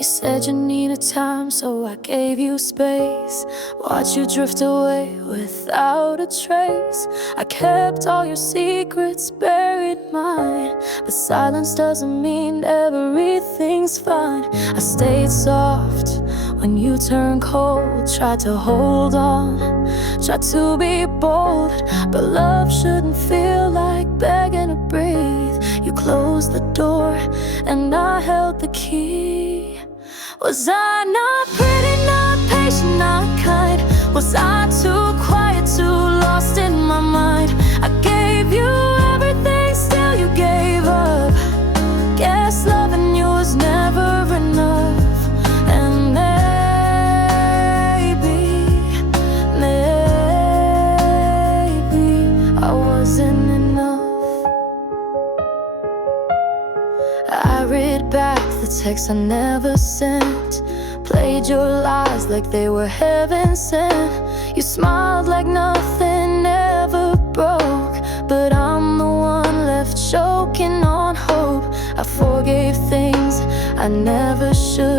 You said you needed time, so I gave you space. Watched you drift away without a trace. I kept all your secrets, buried mine. But silence doesn't mean everything's fine. I stayed soft when you turned cold. Tried to hold on, tried to be bold. But love shouldn't feel like begging to breathe. You closed the door and I held the key. Was I not pretty, not patient, not kind? Was I too quiet, too lost in my mind? I gave you everything, still you gave up. Guess loving you was never enough. And maybe I wasn't enough. I read back the texts I never sent, played your lies like they were heaven sent. You smiled like nothing ever broke, but I'm the one left choking on hope. I forgave things I never should,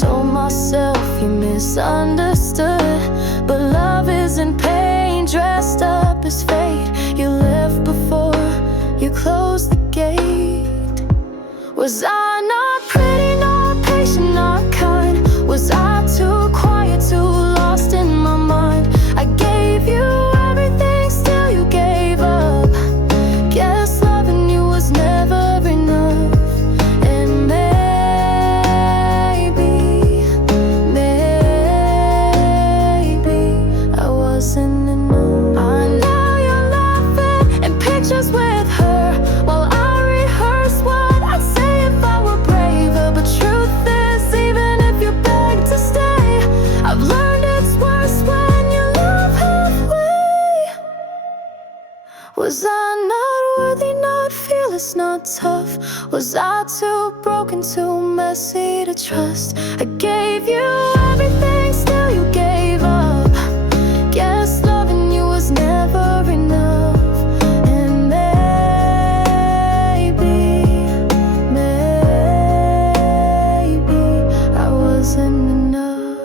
told myself you misunderstood. But love isn't pain dressed up as fate. You left before you closed the gate. Was I not pretty, not patient, not kind? Was I too quiet, too lost in my mind? I gave you everything, still you gave up. Guess loving you was never enough. And maybe I wasn't enough. I know you're laughing in pictures with her while I rehearse what I'd say if I were braver. But truth is, even if you beg to stay, I've learned it's worse when you love halfway. Was I not worthy, not fearless, not tough? Was I too broken, too messy to trust? I gave you everything, still you gave up. Guess loving you was never enough. And maybe I wasn't enough.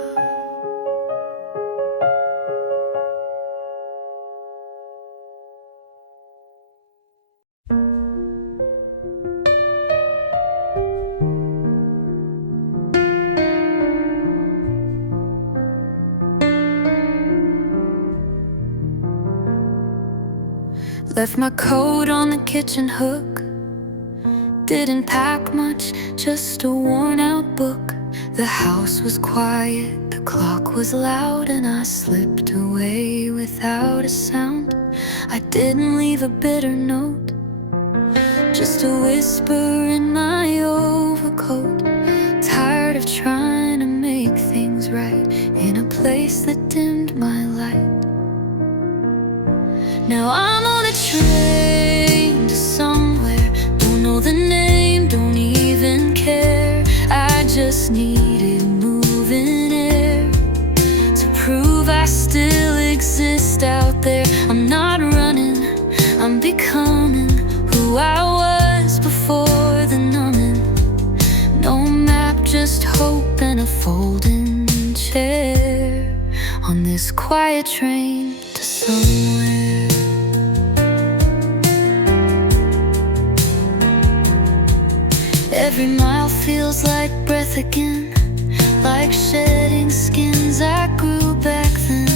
Left my coat on the kitchen hook. Didn't pack much, just a worn-out book. The house was quiet, the clock was loud, and I slipped away without a sound. I didn't leave a bitter note, just a whisper in my overcoat. Tired of trying to make things right in a place that dimmed my light. Now I'm on a train to somewhere, don't know the name, don't even care. I just needed moving air to prove I still exist out there. I'm not running, I'm becoming who I was before the numbing. No map, just hope and a folding chair on this quiet train to somewhere. Every mile feels like breath again, like shedding skins I grew back then.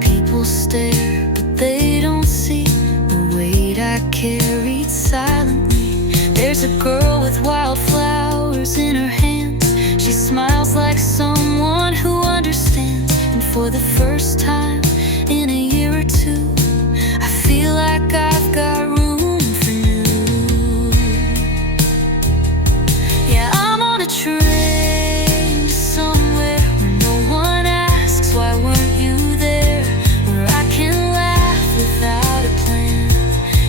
People stare, but they don't see the weight I carried silently. There's a girl with wildflowers in her hands. She smiles like someone who understands. And for the first time in a year or two, I feel like I've got room for new. Yeah, I'm on a train to somewhere where no one asks why weren't you there, where I can laugh without a plan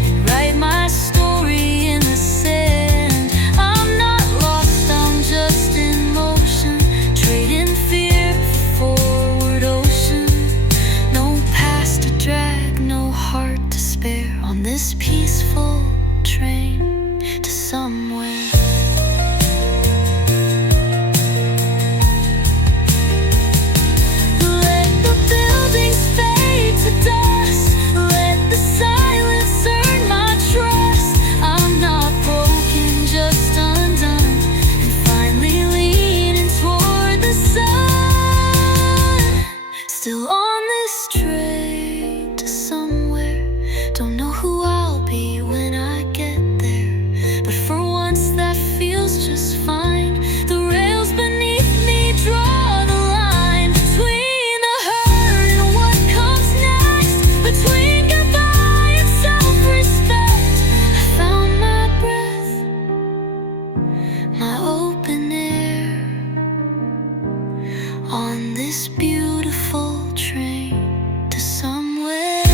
and write my story in the sand. I'm not lost, I'm just in motion, trading fear for forward ocean. No past to drag, no heart to spare on this peaceful train to somewhere. Don't know who I'll be when I get there, but for once that feels just fine. The rails beneath me draw the line between the hurt and what comes next, between goodbye and self-respect. I found my breath, my open air, on this beautiful train to somewhere.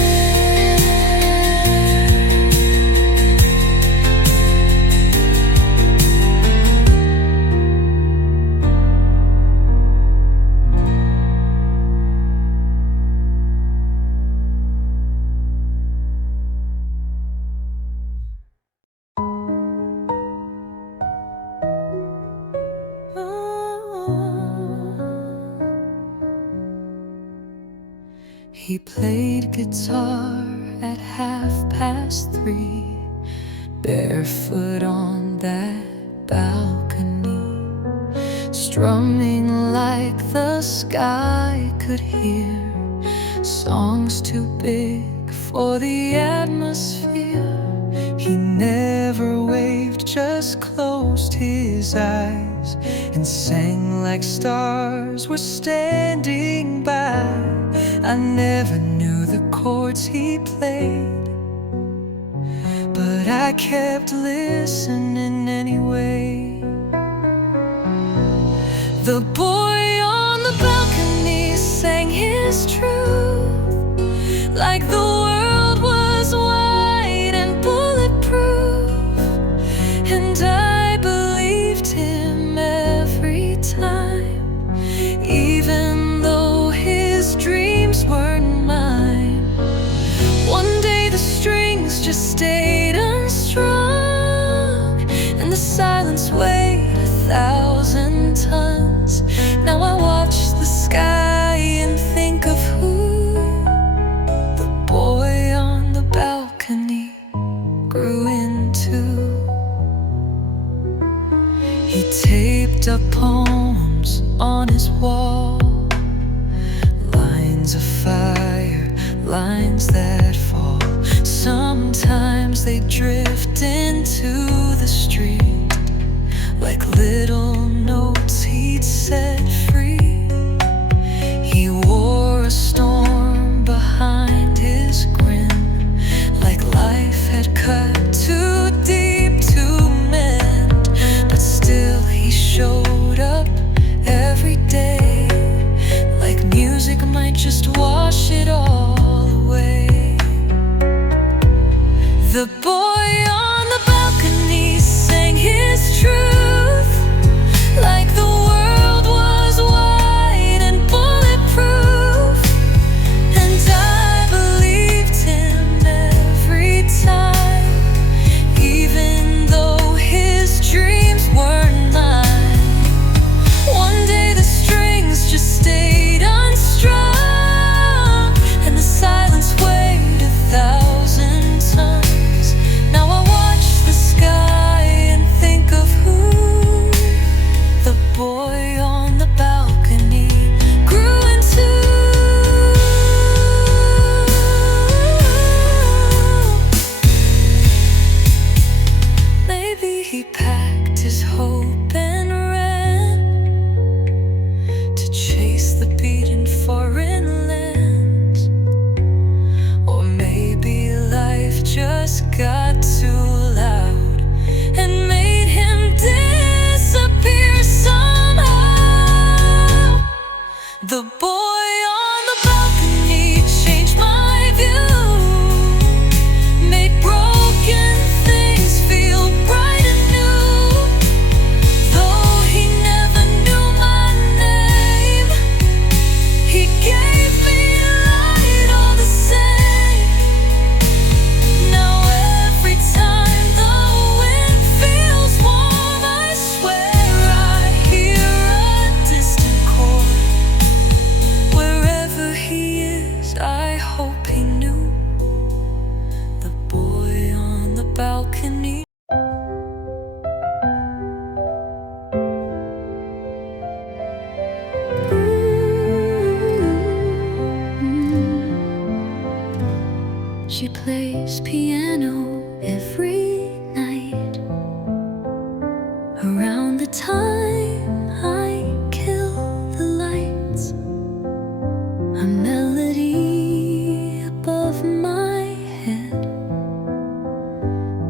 He played guitar at 3:30, barefoot on that balcony, strumming like the sky could hear, songs too big for the atmosphere. He never waved, just closed his eyes and sang like stars were standing by. I never knew the chords he played, but I kept listening anyway. The boy on the balcony sang his truth, like the world was wide and bulletproof, and I believed him every time, even though his dreams weren't mine. One day the strings just stayed unstrung, and the silence weighed 1,000 tons. Now I watch the sky and think of who the boy on the balcony grew into. He taped up poems on his wall, lines of fire, lines that fall. Sometimes they drift into the street, like little notes he'd set free. He wore a storm behind his grin, like life had cut too deep to mend. But still he showed up every day, like music might just wash it all away. The boy on the balcony sang his truth, like the world was wide and bulletproof, and I believed him every time, even though his dreams weren't mine. One day the strings just stayed unstrung, and the silence weighed 1,000 tons. She plays piano every night. Around the time I kill the lights, a melody above my head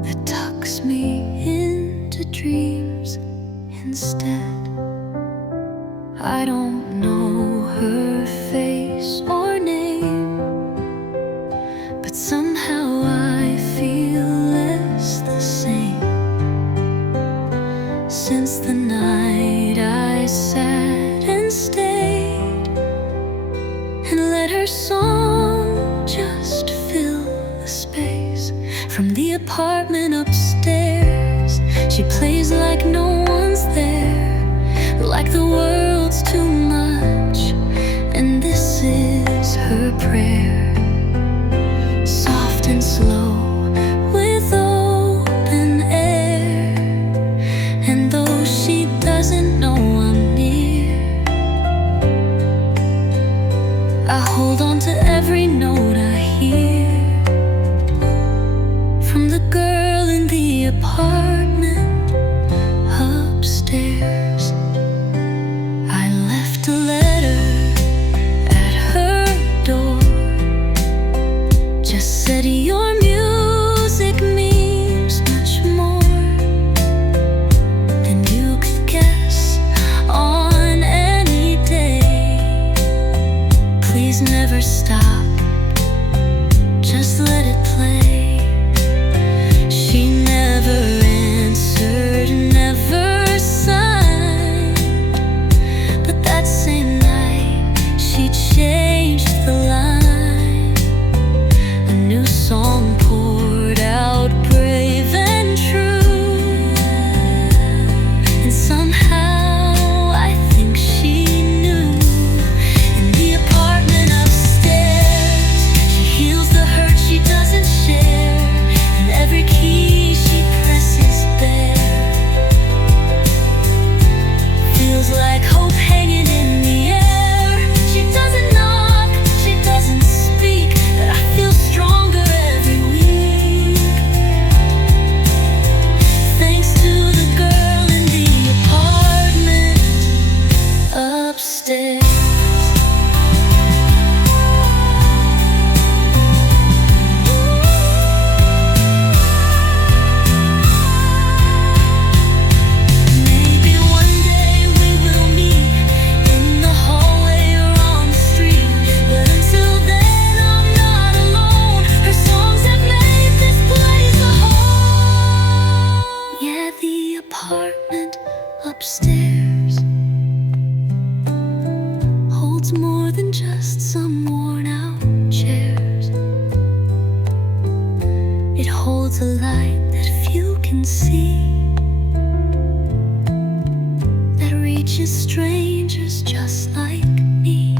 that tucks me into dreams instead. I don't know her face or name, but somehow I feel less the same since the night I sat and stayed and let her song just fill the space. From the apartment upstairs, she plays like no one's there, like the world's too much, and this is her prayer. Soft and slow with open air, and though she doesn't know I'm near, I hold on to every note I hear from the girl in the apartment upstairs. I left a letter at her door, just said your music means much more than you could guess on any day. Please never stop, just let it play. She never answered, never signed, but that same night she changed the line. A new song poured out, brave and true, and somehow I think she knew. In the apartment upstairs, she heals the hurt she doesn't share, and every key she presses bare feels like hope hanging in the air. She doesn't knock, she doesn't speak, but I feel stronger every week, thanks to the girl in the apartment upstairs. Maybe one day we will meet in the hallway or on the street, but until then I'm not alone. Her songs have made this place a home. Yeah, the apartment upstairs holds more than just some worn out chairs. It holds a light that few can see, that reaches strangers just like me.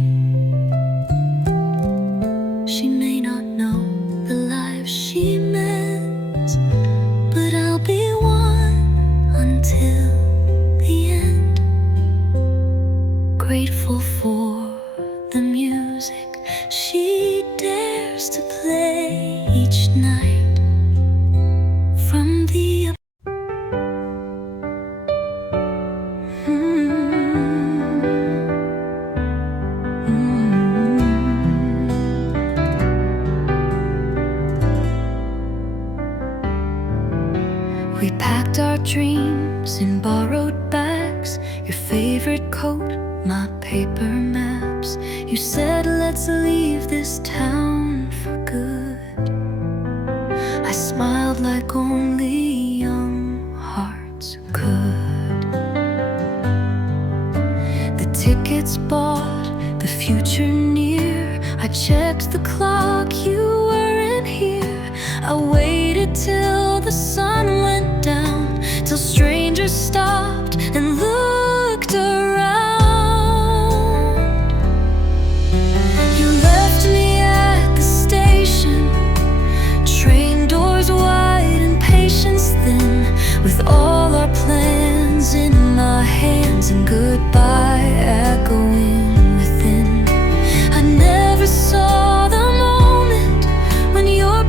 She may not know the life she meant, but I'll be one until the end. Grateful for the music she dares to play each night from the We packed our dreams in borrowed bags, your favorite coat, my paper maps. You said let's leave this town for good. I smiled like only young hearts could. The tickets bought, the future near. I checked the clock, you weren't here. I waited till the sun went down, till strangers stopped and looked around. You left me at the station, train doors wide and patience thin, with all our plans in my hands and goodbye echoing within. I never saw the moment when your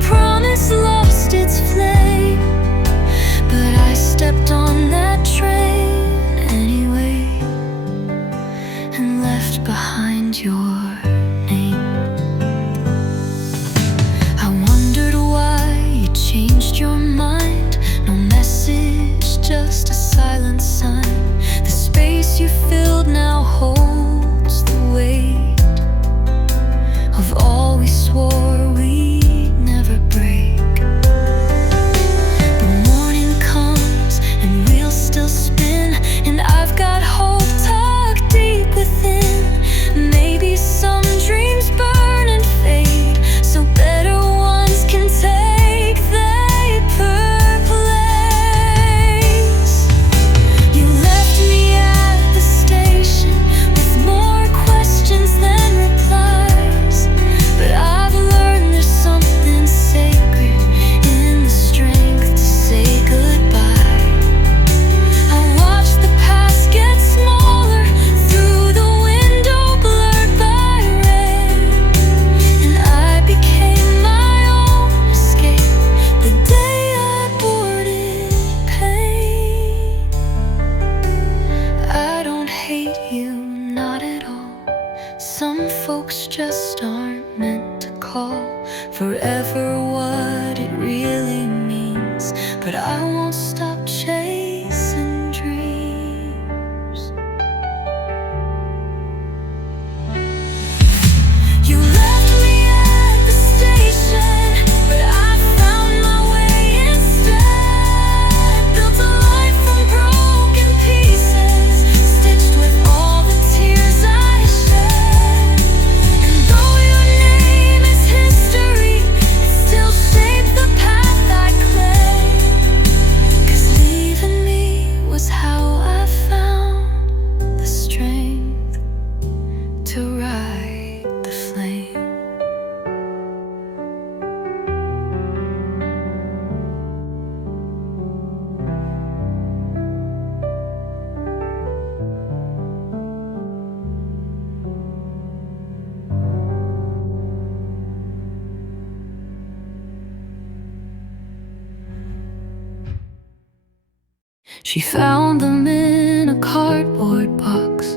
She found them in a cardboard box,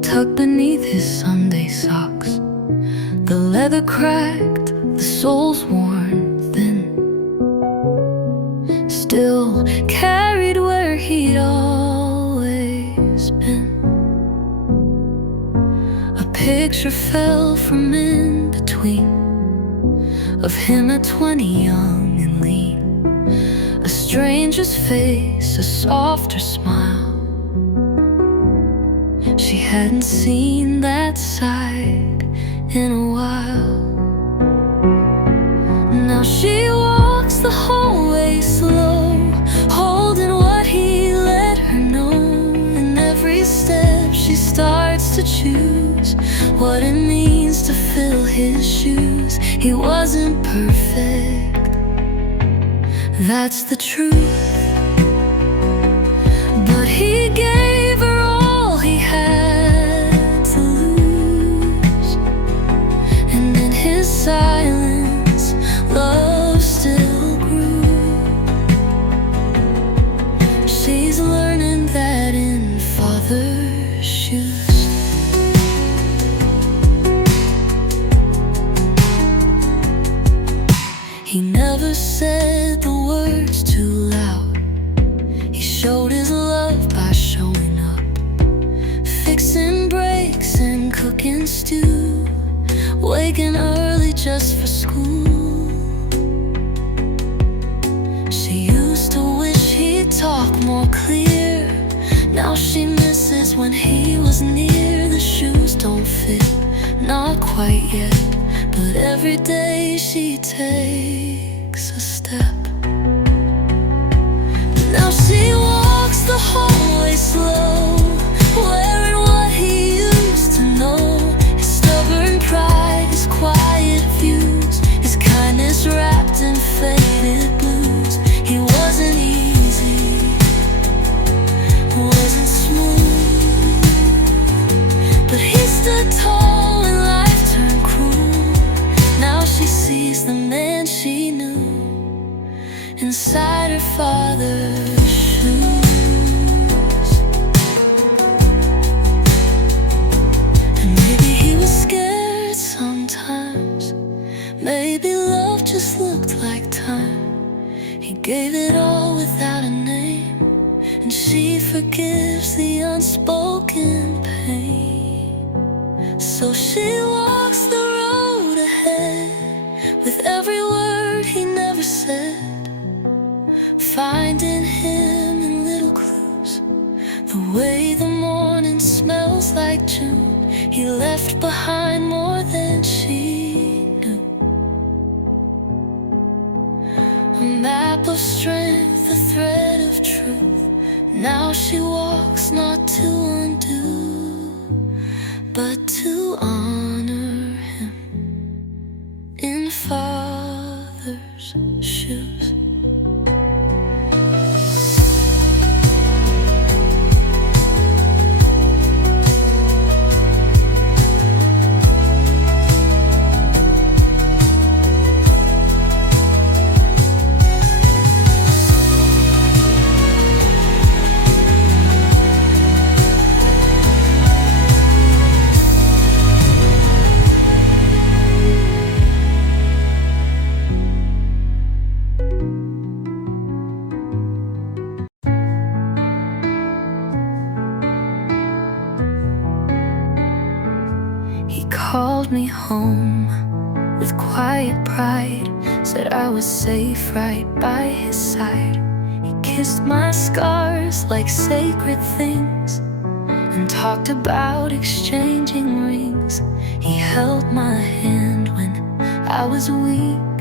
tucked beneath his Sunday socks. The leather cracked, the soles worn thin, still carried where he'd always been. A picture fell from in between, of him at 20, young and lean. A stranger's face, a softer smile. She hadn't seen that side in a while. Now she walks the hallway slow, holding what he let her know. And every step she starts to choose what it means to fill his shoes. He wasn't perfect, that's the truth, but he gave her all he had to lose. And in his silence, love still grew. She's learning that in father's shoes. He never said the words too loud. He showed his love by showing up, fixing breaks and cooking stew, waking early just for school. She used to wish he'd talk more clear. Now she misses when he was near. The shoes don't fit, not quite yet, but every day she takes a step. Now she walks the hallway slow, wearing what he used to know. His stubborn pride, his quiet views, his kindness wrapped in faded blues. He wasn't easy, wasn't smooth, but he stood tall when life turned cruel. Now she sees the man she knew inside her father's shoes. And maybe he was scared sometimes, maybe love just looked like time. He gave it all without a name, and she forgives the unspoken pain. So she walks the road ahead with every word he never said, finding him in little clues, the way the morning smells like June. He left behind more than she knew, a map of strength, a thread of truth. Now she walks not to undo, but to honor him in father's shoes. Called me home with quiet pride, said I was safe right by his side. He kissed my scars like sacred things and talked about exchanging rings. He held my hand when I was weak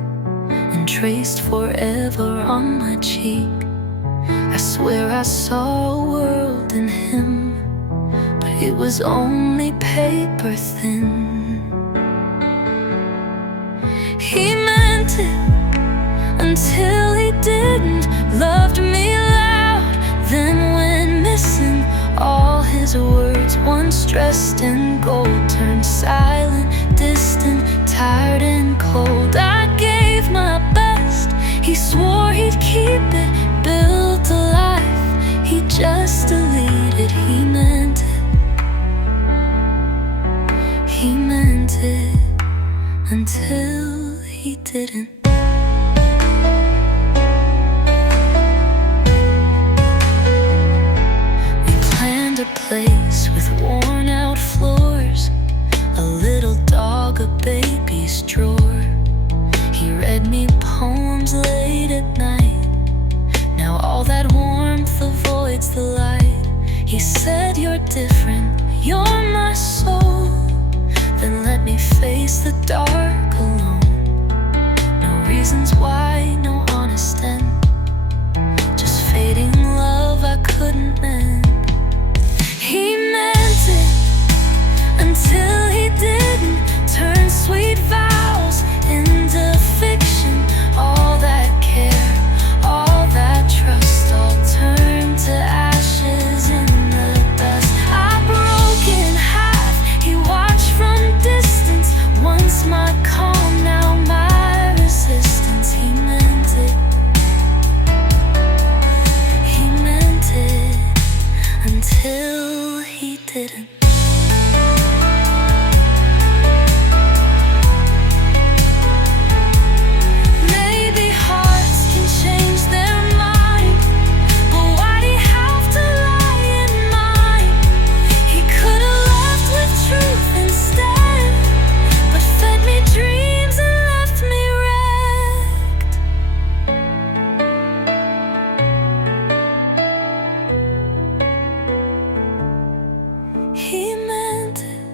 and traced forever on my cheek. I swear I saw a world in him, but it was only paper thin. He meant it until he didn't, loved me loud, then went missing. All his words, once dressed in gold, turned silent, distant, tired and cold. I gave my best, he swore he'd keep it, built a life didn't. We planned a place with worn out floors, a little dog, a baby's drawer. He read me poems late at night. Now all that warmth avoids the light. He said, "You're different, you're my soul." Then let me face the dark alone. No reasons why, no honest end, just fading love I couldn't mend. He meant it until he didn't. Turn sweet vows into fiction. All that care, all that trust, all turned to ashes in the dust. I broke in half, he watched from distance. Once my calm, now my resistance. He meant it, he meant it until he didn't. He meant it,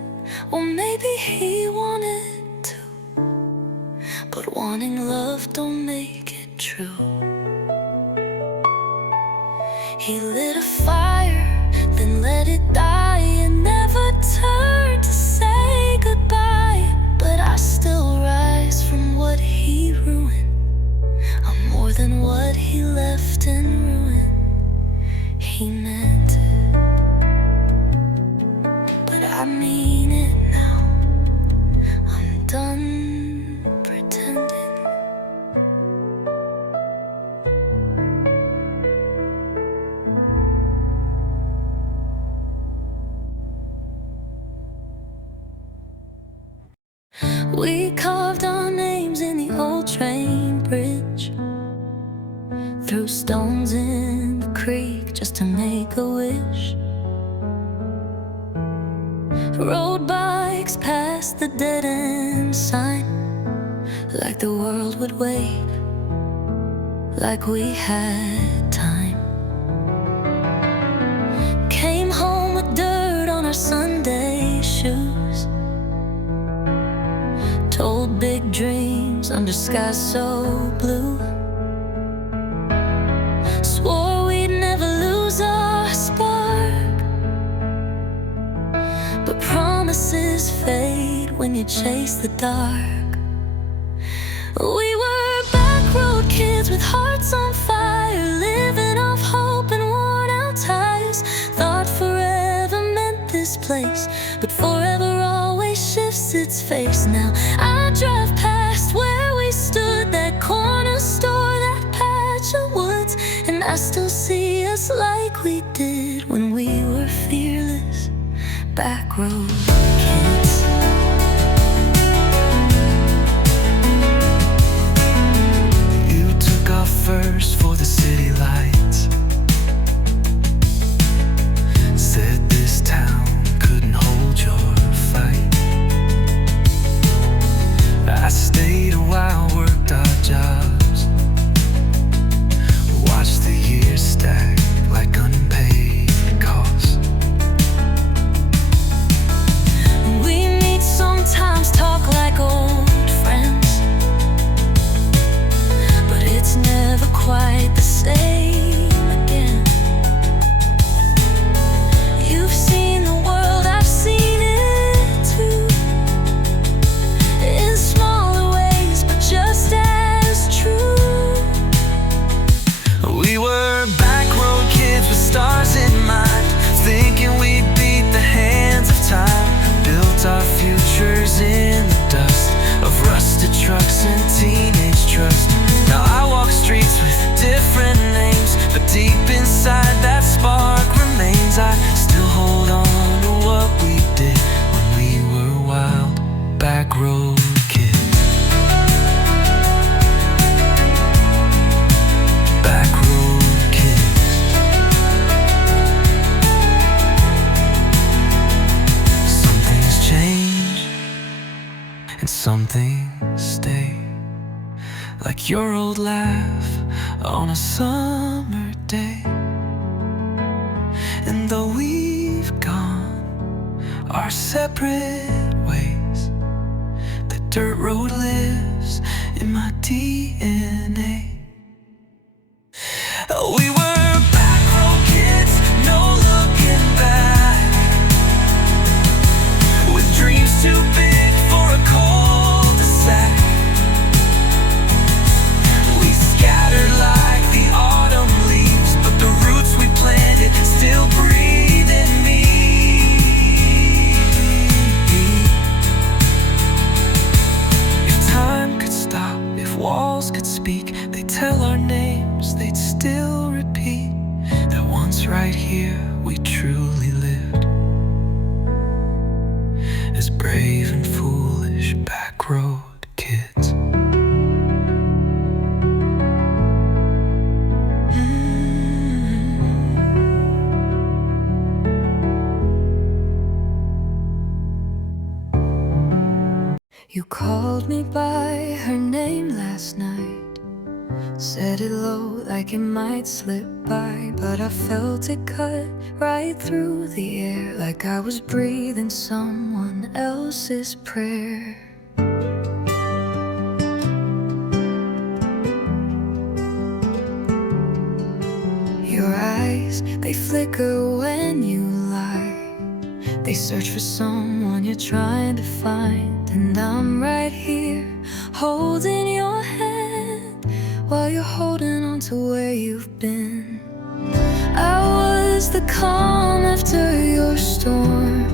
or maybe he wanted to, but wanting love don't make it true. He lit a fire, then let it die, and never turned to say goodbye. But I still rise from what he ruined. I'm more than what he left in ruin. He meant it, I mean it now. I'm done pretending. We carved our names in the old train bridge, threw stones in the creek just to make a wish. Rode bikes past the dead-end sign, like the world would wait, like we had time. Came home with dirt on our Sunday shoes, told big dreams under skies so blue. Swore we'd never lose our spark, but promises fade when you chase the dark. We were backroad kids with hearts on fire, living off hope and worn out tires. Thought forever meant this place, but forever always shifts its face. Now I drive past where we stood, that corner store, that patch of woods, and I still see us like we did when we were fearless. Backroad kids. You took off first for the city lights, said this town couldn't hold your fight. I stayed a while, worked odd jobs, watched the years stack like unpaid costs. your old laugh on a summer day. And though we've gone our separate ways, the dirt road lives in my DNA. We were backroad kids, no looking back, with dreams too big for a cul-de-sac. We scattered like the autumn leaves, but the roots we planted still breathe in me. If time could stop, if walls could speak, they'd tell our names, they'd still repeat that once right here we truly lived as brave and foolish backroad kids. You called me by her name last night, said it low like it might slip by, but I felt it cut right through the air, like I was breathing someone else's prayer. Your eyes, they flicker when you lie, they search for someone you're trying to find. And I'm right here, holding your hand, while you're holding on to where you've been. I was the calm after your storm,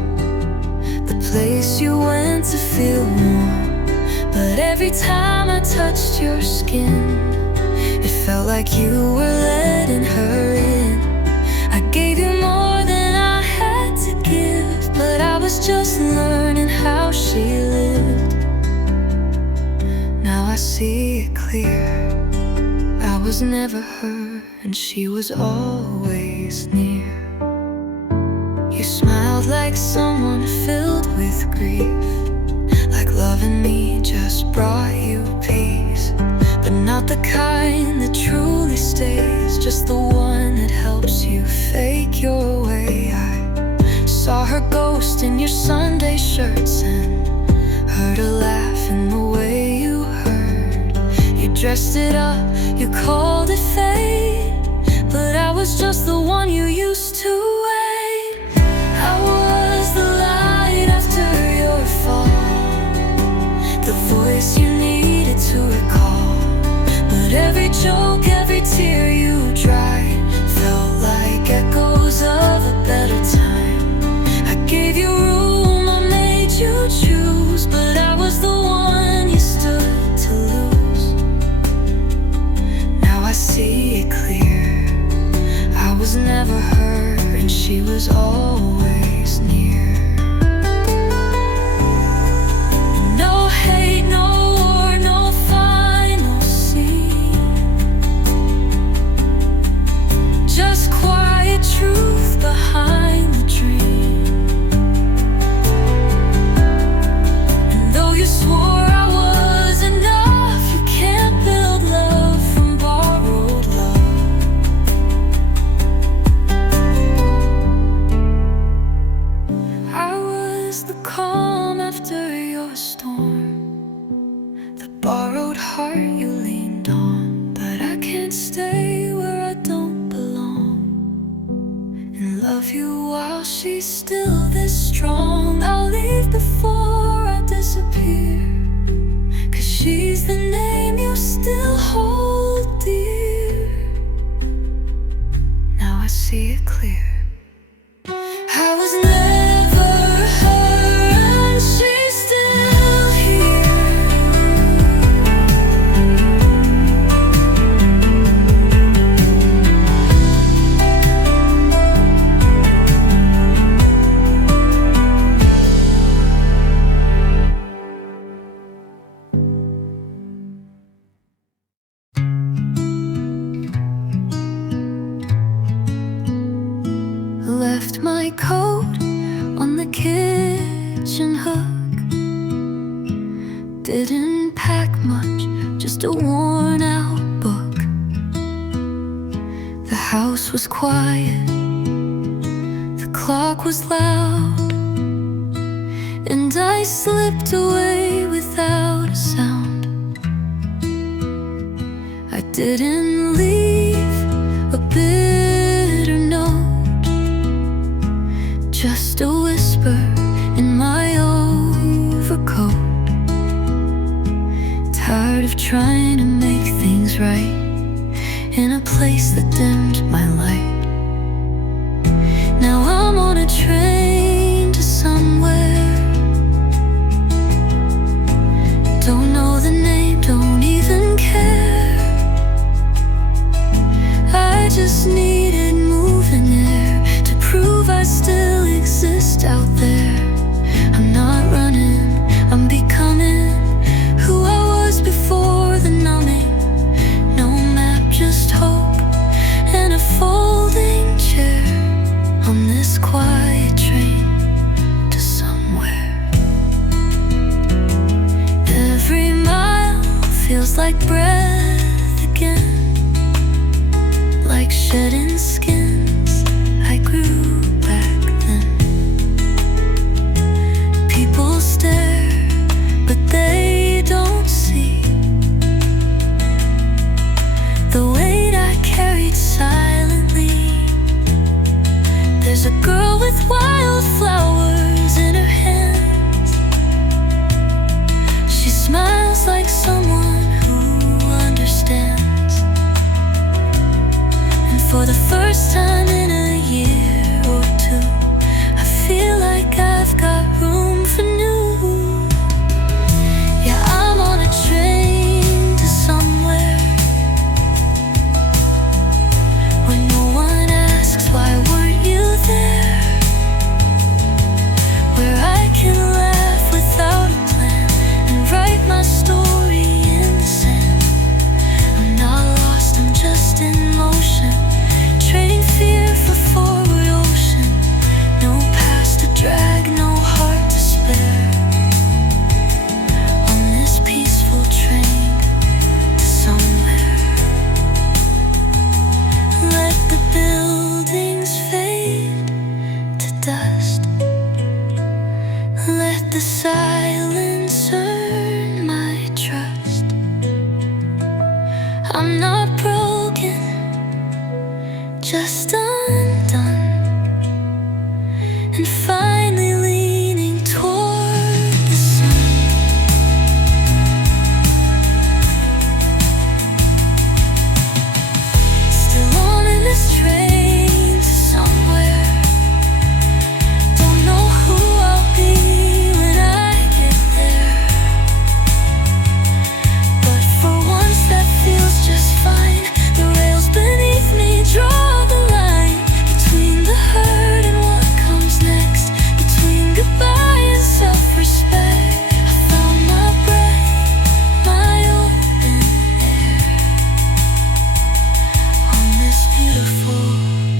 the place you went to feel warm. But every time I touched your skin, it felt like you were letting her in. I gave you more than I had to give, but I was just learning how she lived. Now I see it clear, I was never her and she was always near. You smiled like someone filled with grief, like loving me just brought you peace. But not the kind that truly stays, just the one that helps you fake your way. I saw her ghost in your Sunday shirts and heard her laugh in the way you heard. You dressed it up, you called it fate, but I was just the one you used to wait. I was the light after your fall, the voice you needed to recall. But every joke, every tear you dried felt like echoes of a better time. I gave you room, I made you choose, but I was the one you stood to lose. Now I see it clear, I was never her and she was always near. No hate, no war, no final scene, just quiet truth behind the dream. And though you swore I was enough, you can't build love from borrowed love. I was the calm after your storm, the borrowed heart you leaned on. But I can't stay where I don't belong, and love you while she's still this strong. I'll leave before I disappear, 'cause she's the name you still hold dear. Now I see it clear, I was never her and she's still here. Left my coat on the kitchen hook, didn't pack much, just a worn was quiet, the clock was loud, and I slipped away without a sound. I didn't leave a bitter note, just a whisper in my overcoat. Tired of trying to make things right in a place that dimmed my light. Now I'm on a train to somewhere. Don't know the name, don't even care. I just needed moving air to prove I still exist out there. I'm not running, I'm becoming who I was before the numbing. No map, just hope and a folding chair on this quiet train to somewhere. Every mile feels like breath again, like shedding skins I grew back then. People stare, but they don't see the weight I carried silently. There's a girl with wildflowers in her hands. She smiles like someone who understands. And for the first time in a year or two, I feel like I've got room for new. Yeah, I'm on a train to somewhere where no one asks why weren't you there, where I can laugh without a plan and write my story in the sand. I'm not lost, I'm just in motion, trading fear for forward ocean. No past to drag, no heart to spare, on this peaceful train to somewhere. Let the buildings fade to dust, let the silence earn my trust. I'm not broken, just undone, and finally leaning toward the sun. Still on in this train to somewhere. Don't know who I'll be when I get there, but for once that feels just fine. The rails beneath me draw the line between the hurt and what comes next, between goodbye and self-respect. I found my breath, my open air, on this beautiful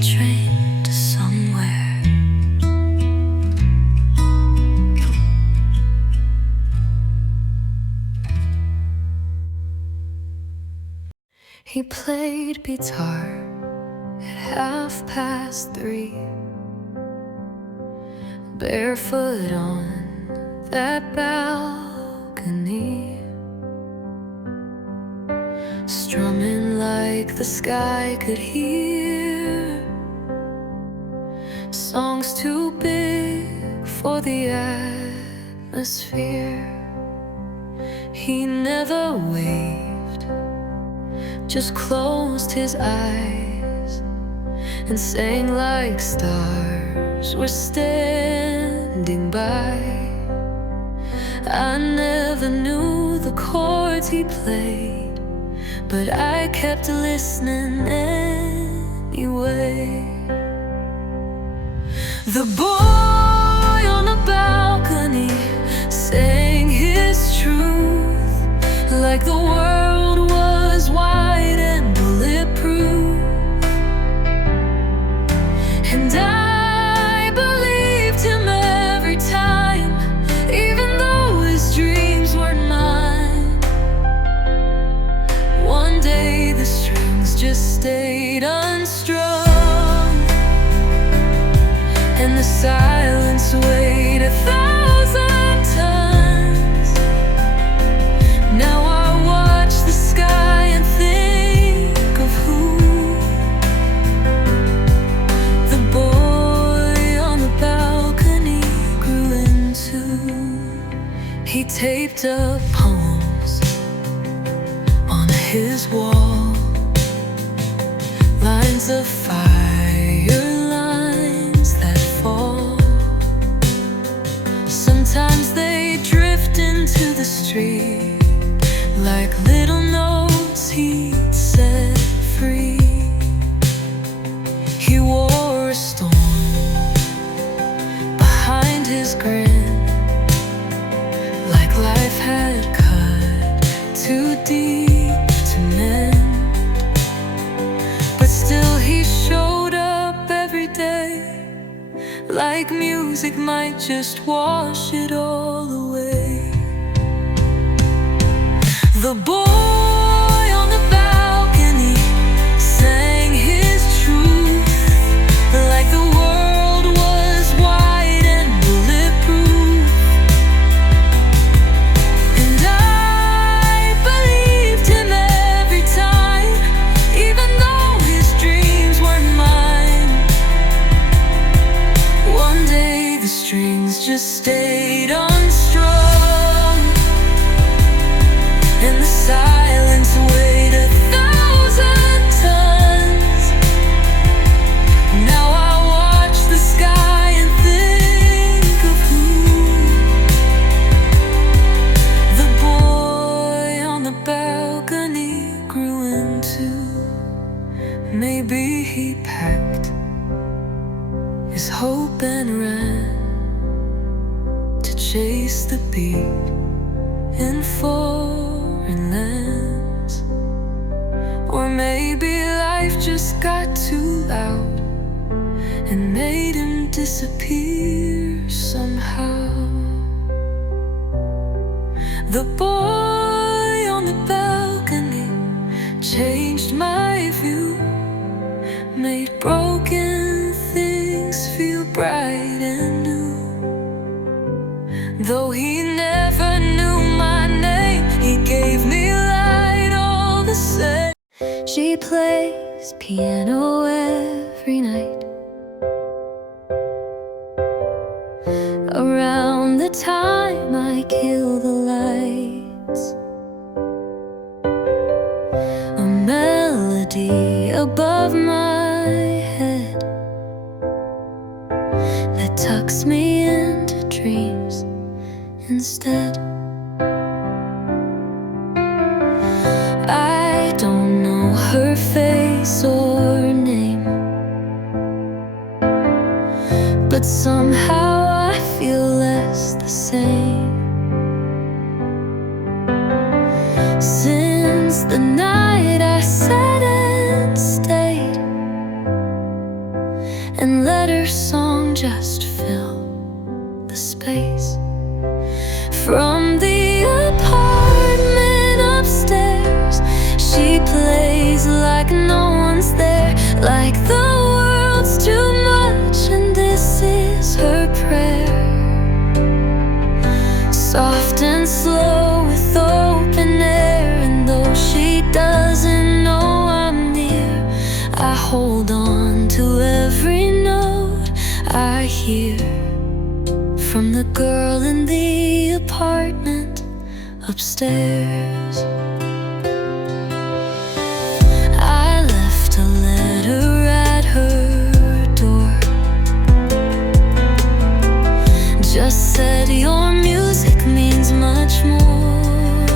train to somewhere. He played guitar at 3:30, barefoot on that balcony, strumming like the sky could hear, songs too big for the atmosphere. He never waved, just closed his eyes and sang like stars were standing by. I never knew the chords he played, but I kept listening anyway. The boy on the balcony sang his truth like the world was wide and bulletproof, and I believed him every time, even though his dreams weren't mine. One day the strings just stayed unstrung. silence weighed 1,000 tons. Now I watch the sky and think of who the boy on the balcony grew into. He taped up poems on his wall, lines of fire, lines that fall. Sometimes they drift into the street like little notes he'd set free. He wore a storm behind his grin, like life had cut too deep to mend. But still he showed up every day, like music might just wash it all away. The boy on the balcony sang his truth, like the world was wide and bulletproof. And I believed him every time, even though his dreams weren't mine. One day the strings just stayed unstrung, and the silence weighed 1,000 tons. Now I watch the sky and think of who the boy on the balcony grew into. Maybe he packed his hope and ran to chase the beat in foreign lands. Or maybe life just got too loud and made him disappear somehow. The boy on the balcony changed my view, made broken things feel bright and new. Though he never knew my name, he gave me light all the same. She plays piano every night, around the time I kill the lights. A melody above my head that tucks me into dreams instead. I don't know her face or name, but somehow I feel less the same. Since the night I sat and stayed and let her song just fill the space. From the apartment upstairs, she plays like no one's there, like the world's too much and this is her prayer. Soft and slow with open air, and though she doesn't know I'm near, I hold on to every note I hear from the girl in the apartment upstairs. I left a letter at her door, just said your music means much more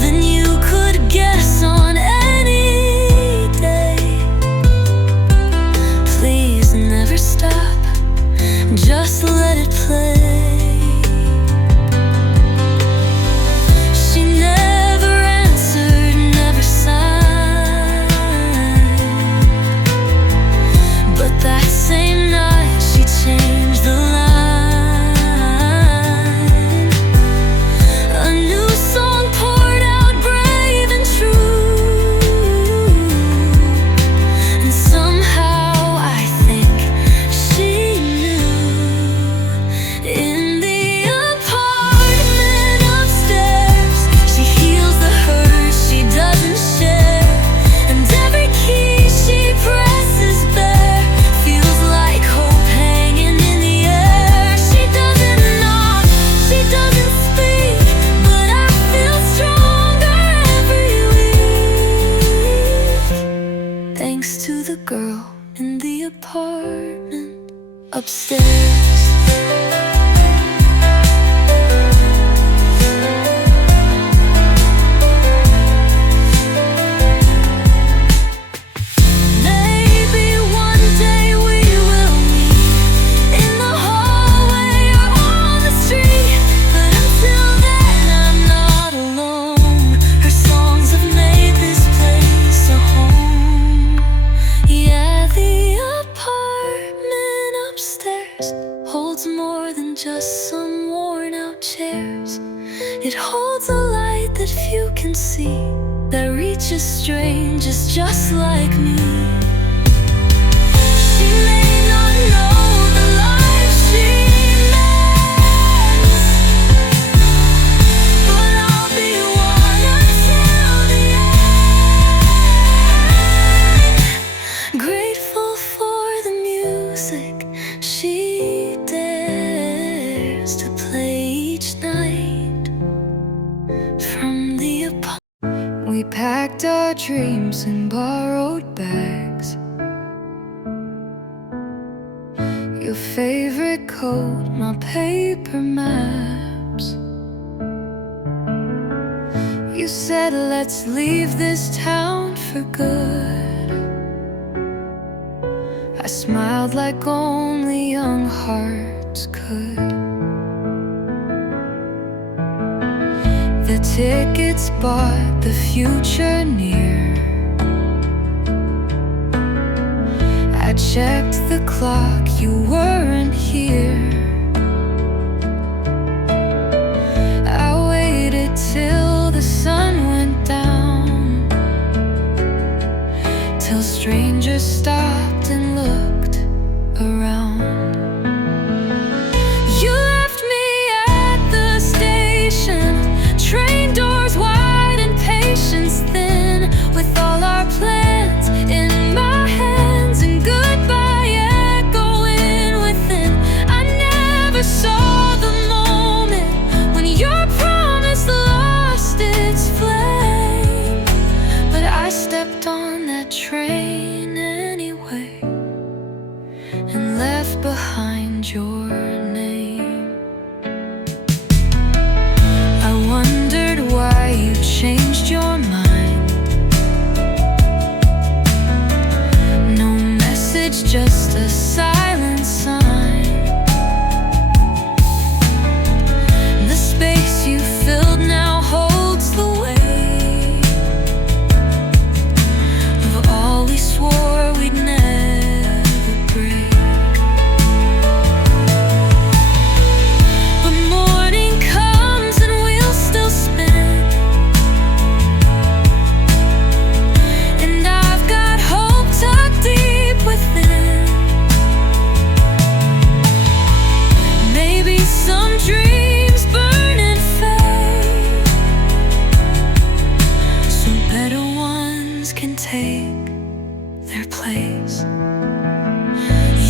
than you could guess on any day. Please never stop, just let it play. upstairs. More than just some worn out chairs. It holds a light that few can see, that reaches strangers just like me. She may not know the life she lives, but I'll be one until the end. Grateful for the music she to play each night from the apartment. We packed our dreams in borrowed bags. Your favorite coat, my paper maps. You said let's leave this town for good. I smiled like only young hearts could. The tickets bought, the future near. I checked the clock, you weren't here. I waited till the sun went down, till strangers stopped and looked around. Train doors wide and patience thin, with all our plans in my hands and goodbye echoing within. I never saw the moment when your promise lost its flame, but I stepped on that train anyway and left behind your name. I wondered why you changed your mind. No message, just a silent sign. The space you filled now holds the weight of all we swore we'd never break. Take their place.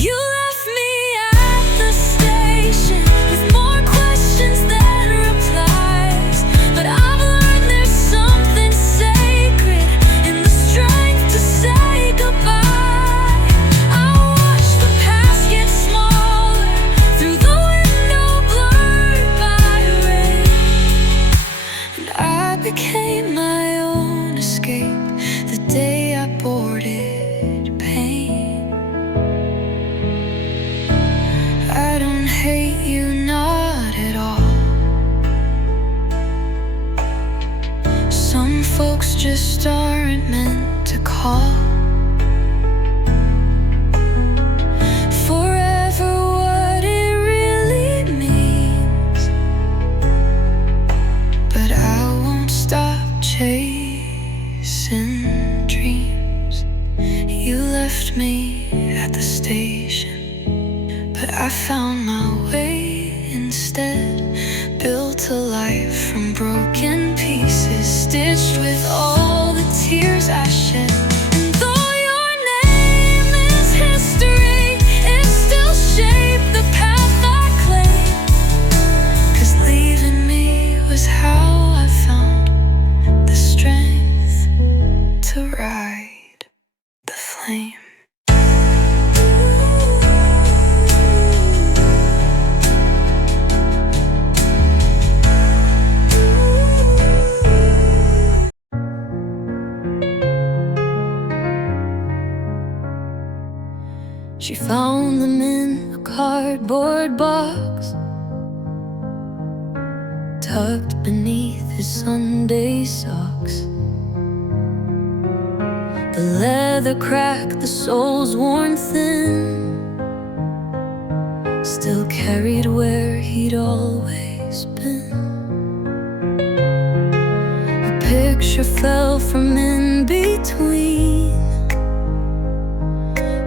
You left me at the station with more questions than replies, but I've learned there's something sacred in the strength to say goodbye. I watched the past get smaller through the window blurred by rain, and I became my own escape the day I boarded pain. I don't hate you, not at all. Some folks just aren't meant to call. Forever, what it really means, but I won't stop chasing dreams. You left me at the station, but I found my way instead. Built a life from broken pieces, stitched with all the tears I shed. And though your name is history, it still shaped the path I claimed. 'Cause leaving me was how I found the strength to ride the flame. She found them in a cardboard box, tucked beneath his Sunday socks. The leather cracked, the soles worn thin, still carried where he'd always been. A picture fell from in between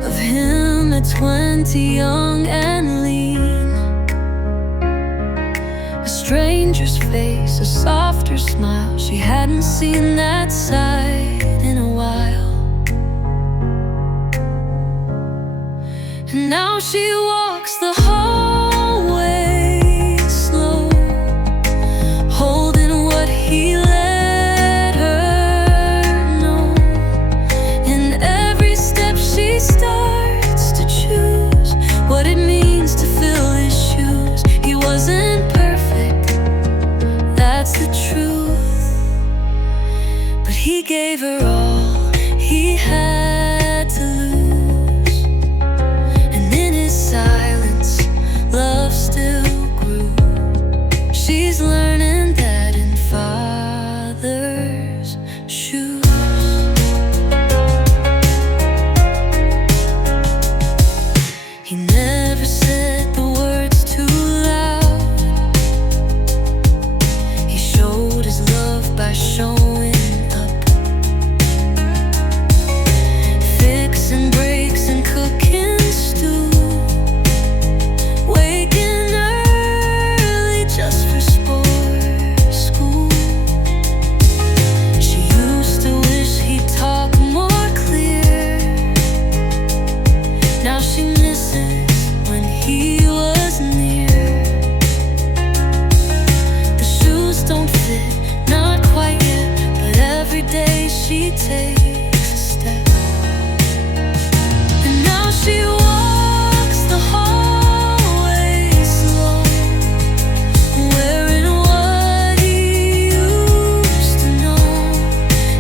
of him at 20, young and lean. A stranger's face, a softer smile. She hadn't seen that side in a while. And now she walks the hallway slow, holding what he let her know. In every step she starts to choose what it means to fill his shoes. He wasn't perfect, that's the truth, but he gave her all he had to lose. Silence, love still grew. She's learning that in father's shoes. He never said the words too loud. He showed his love by showing up, fixing breaks and cooking stew, she takes a step. And now she walks the hallway slow, wearing what he used to know.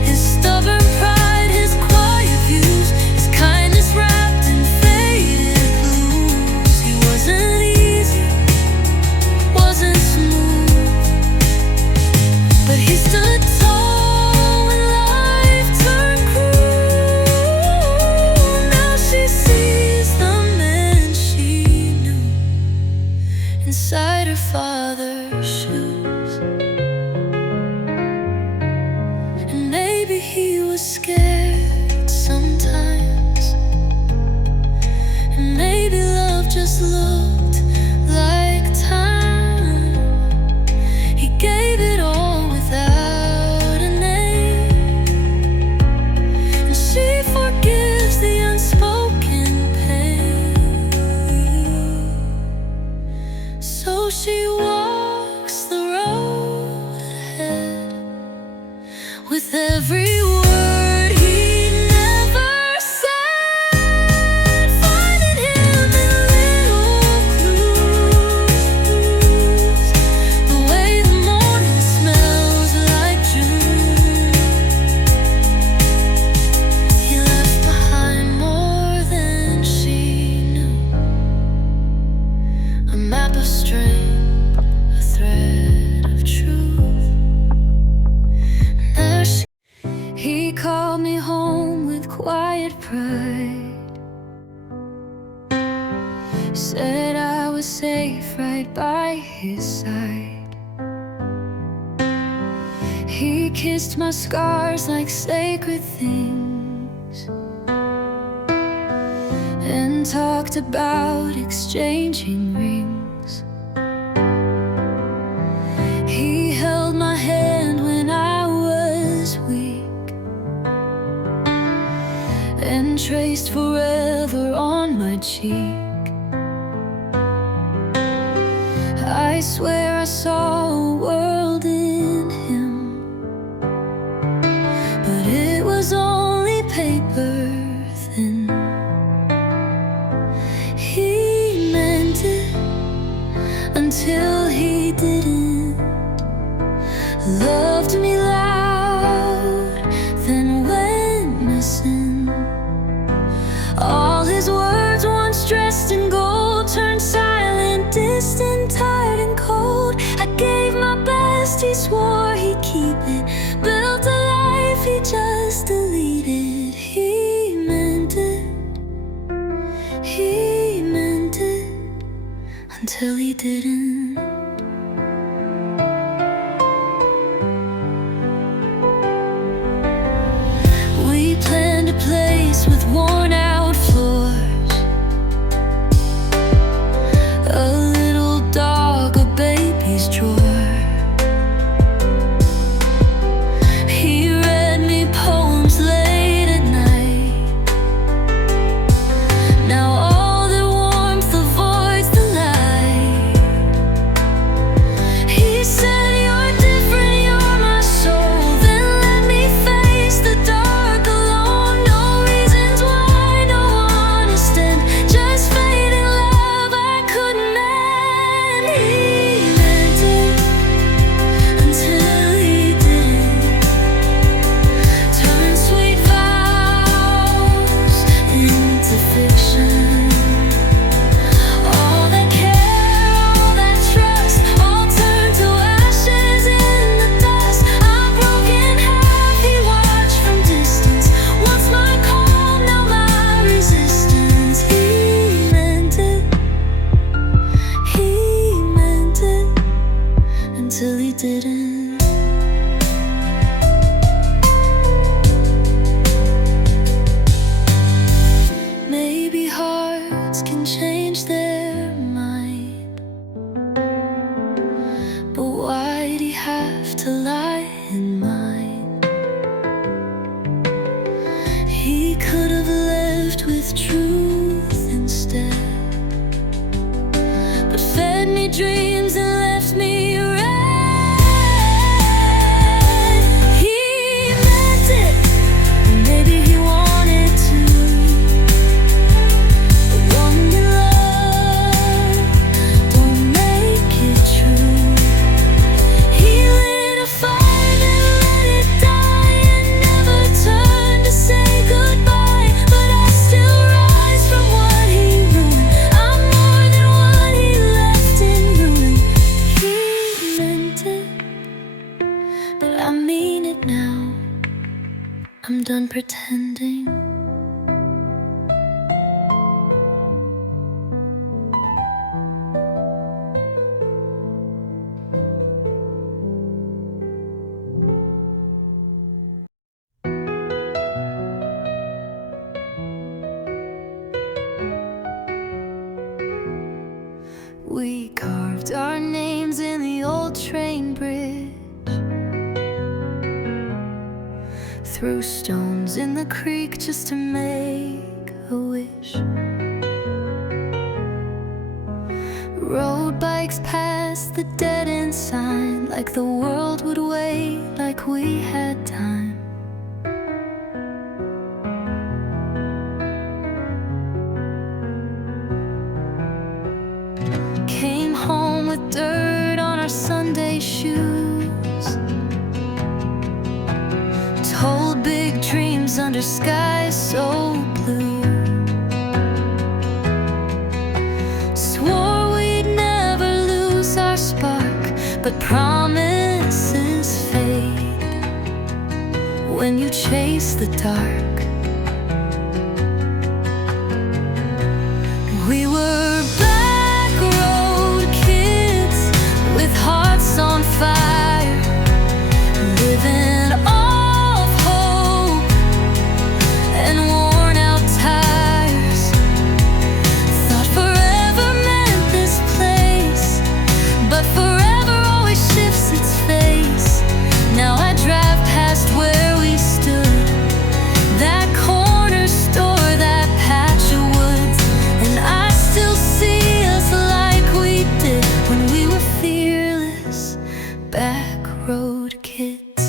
His stubborn pride, his quiet views, his kindness wrapped in faded blues. He wasn't easy, wasn't smooth, but he stood tall. Inside her father's shoes. And maybe he was scared sometimes, and maybe love just looked like time. He gave it all without a name, and she forgives the unspoken pain. So she walks the road ahead with every word he never said, finding him in little clues, the way the morning smells like June. He left behind more than she knew, a map of strength, a thread of truth. There he called me home with quiet pride, said I was safe right by his side. He kissed my scars like sacred things, and talked about exchanging rings. He held my hand when I was weak, and traced forever on my cheek. I swear I saw a world in him, but it was only paper thin. He meant it until he didn't. Loved me loud, then went missing. All his words once house with worn out floors, a little dog, a baby's drawer. He read me poems late at night. Now all the warmth avoids the light. He said, "You're different, you're my soul." Then let me face the dark alone. No reasons why, no honest end, just fading love I couldn't mend. He meant it until he didn't. Turn sweet vows into fiction. All that care, all that trust, all turned to ashes in the dust. I'm broken half, he watched from distance. Once my calm, now my resistance. He meant it until he didn't. Maybe hearts can change their mind, but why'd he have to lie in mine? He could have lived with truth instead, but fed me dreams and left me red. He meant it, maybe he wanted to. But one you love, don't make it true. He lit a fire, then let it die, and never turned to say goodbye. But I still rise from what he ruined. I'm more than what he left in ruin. He meant it, but I mean it now. I'm done pretending. We carved our names in the old train bridge, threw stones in the creek just to make a wish. Rode bikes past the dead-end sign, like the world would wait, like we had time. Came home with dirt on our Sunday shoes, told big dreams under skies so blue. Swore we'd never lose our spark, but promises fade when you chase the dark. We were backroad kids with hearts on fire, living off hope and worn out tires. Thought forever meant this place, but forever always shifts its face. Now I drive past where we stood, that corner store, that patch of woods, and I still see us like we did when we were fearless, backroad kids.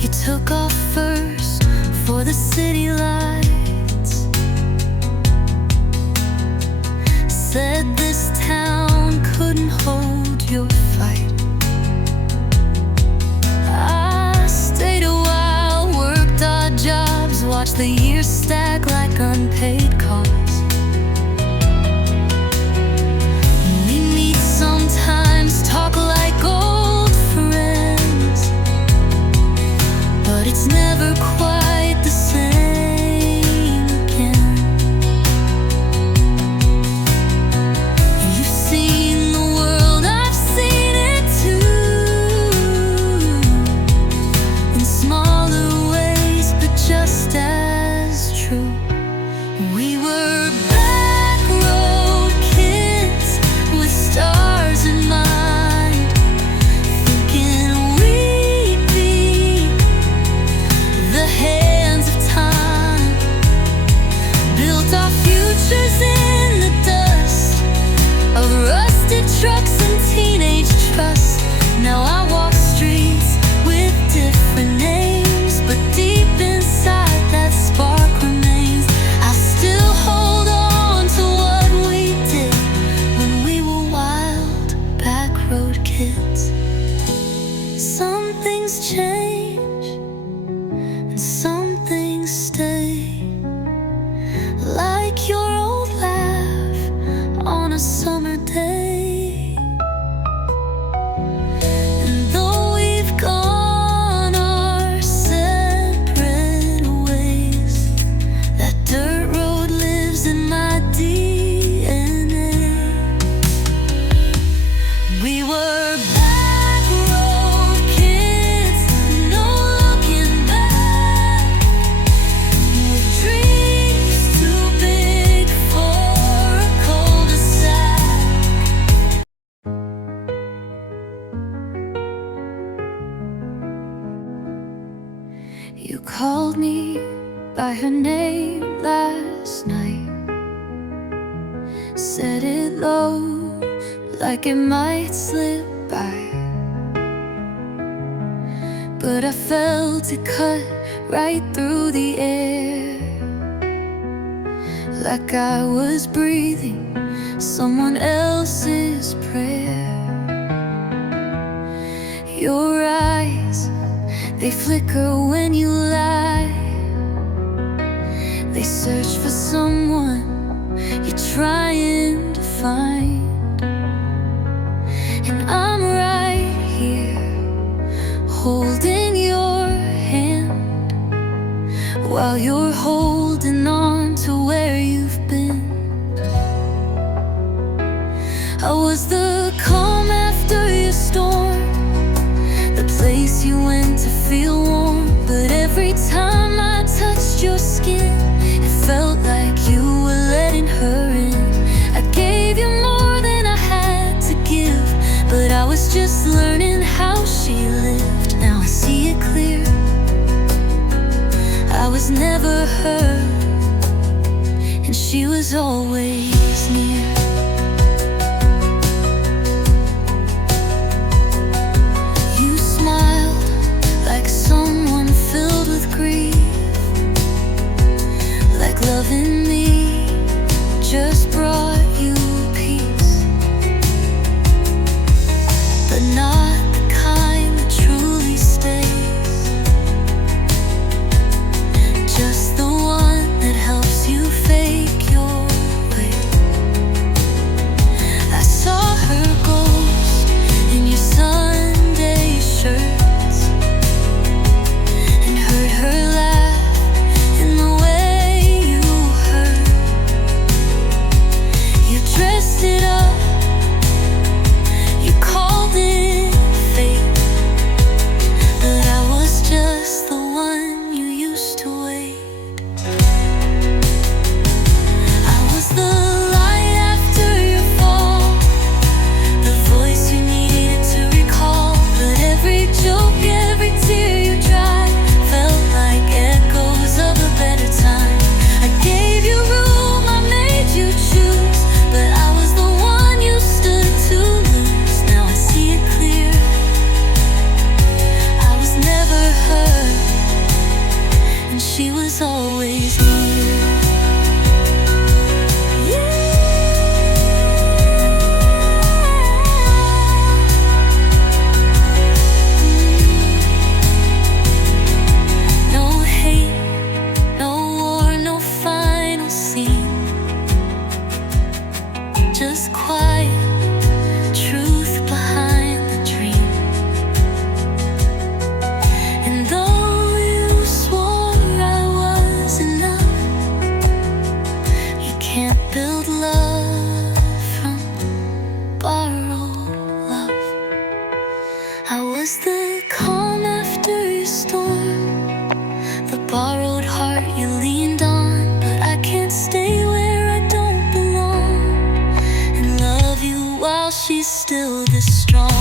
You took off first for the city lights, said this town couldn't hold your fight. I stayed a while, worked odd jobs, watched the years stack like unpaid calls. We meet sometimes, talk like old friends, but it's never quite the same again. You've seen the world, I've seen it too. trucks and teenage trust. Now I walk streets with different names, but deep inside that spark remains. I still hold on to what we did when we were wild backroad kids. Some things change and some things stay, like your old laugh on a summer day. And though we've gone our separate ways, that dirt road lives in my DNA. We were backroad kids, no looking back, with dreams too big for a cul-de-sac. You called me by her name last night, said it low, like it might slip by. But I felt it cut right through the air, like I was breathing someone else's prayer. Your eyes, they flicker when you lie. They search for someone you're trying to find. And I'm right here, holding your hand, while you're holding on to where you've been. I was the calm after your storm, the place you went to feel warm. But every time I touched your skin, it felt like you were letting her in. I gave you more than I had to give, but I was just learning how she lived. Now I see it clear, I was never her, and she was always near. You smiled like someone filled with grief, like loving me just brought you peace, but not the kind that truly stays, just the one that helps you fake your way. I saw her ghost in your Sunday shirts, and heard her laugh in the way you hurt. You dressed it up, you called it fate, but I was just the one you used to wait. I was the light after your fall, the voice you needed to recall. But every joke, every tear you dried felt like echoes of a better time. I gave you room, I made you choose, but I was the one you stood to lose. Now I see it clear, I was never her, and she was always near. No hate, no war, no final scene, just quiet truth behind the dream. And though you swore I was enough, you can't build love from borrowed love. I was the calm after your storm, the borrowed heart you leaned on. But I can't stay where I don't belong, and love you while she's still this strong.